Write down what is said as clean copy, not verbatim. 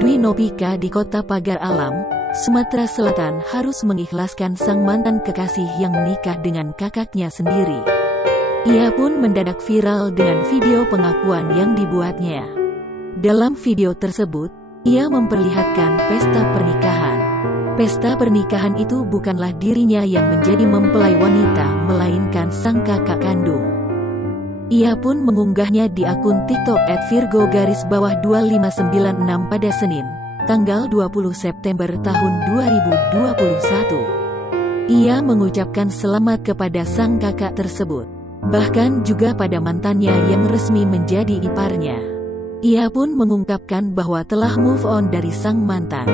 Dwi Nopika di Kota Pagar Alam, Sumatera Selatan harus mengikhlaskan sang mantan kekasih yang menikah dengan kakaknya sendiri. Ia pun mendadak viral dengan video pengakuan yang dibuatnya. Dalam video tersebut, ia memperlihatkan pesta pernikahan. Pesta pernikahan itu bukanlah dirinya yang menjadi mempelai wanita, melainkan sang kakak kandung. Ia pun mengunggahnya di akun TikTok @virgo_2596 pada Senin, tanggal 20 September tahun 2021. Ia mengucapkan selamat kepada sang kakak tersebut, bahkan juga pada mantannya yang resmi menjadi iparnya. Ia pun mengungkapkan bahwa telah move on dari sang mantan.